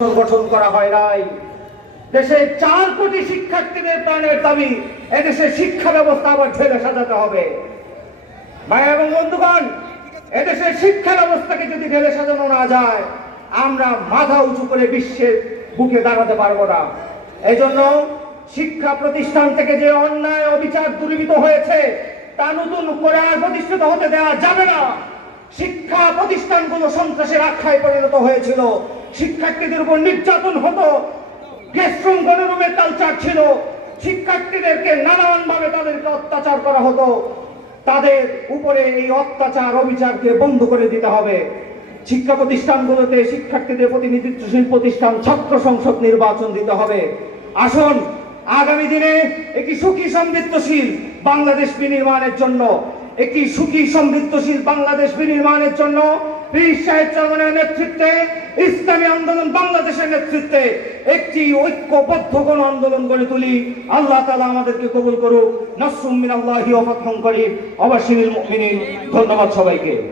গঠন করা হয় নাই। দেশে চার কোটি শিক্ষার্থীদের প্রাণের দাবি, এদেশে শিক্ষা ব্যবস্থা আবার ঢেলে সাজাতে হবে। ভাই এবং বন্ধুগণ এদেশের শিক্ষা ব্যবস্থাকে যদি ঢেলে সাজানো না যায়, আমরা মাথা উঁচু করে বিশ্বের বুকে দাঁড়াতে পারব না। এই জন্য শিক্ষা প্রতিষ্ঠান থেকে যে অন্যায় অবিচার দূরীভূত হয়েছে, তা নতুন করে আর প্রতিষ্ঠিত হতে দেওয়া যাবে না। শিক্ষা প্রতিষ্ঠানগুলো সন্ত্রাসের আখ্যায় পরিণত হয়েছিল। শিক্ষার্থীদের উপর নির্যাতন হতো। গেস্টরুম কালচার ছিল। শিক্ষার্থীদেরকে নানান ভাবে তাদেরকে অত্যাচার করা হতো। তাদের উপরে এই অত্যাচার, অবিচারকে বন্ধ করে দিতে হবে। শিক্ষা প্রতিষ্ঠানগুলোতে শিক্ষার্থীদের প্রতিনিধিত্বশীল প্রতিষ্ঠান, ছাত্র সংসদ নির্বাচন দিতে হবে। আসুন, আগামী দিনে একটি সুখী, সমৃদ্ধশীল বাংলাদেশ বিনির্মাণের জন্য একটি সুখী, সমৃদ্ধশীল বাংলাদেশ বিনির্মাণের জন্য নেতৃত্বে, ইসলামী আন্দোলন বাংলাদেশের নেতৃত্বে একটি ঐক্যবদ্ধ কোন আন্দোলন গড়ে তুলি। আল্লাহ তালা আমাদেরকে কবুল করুক। ওয়া ফাতহুন করিম। ওয়া ধন্যবাদ সবাইকে।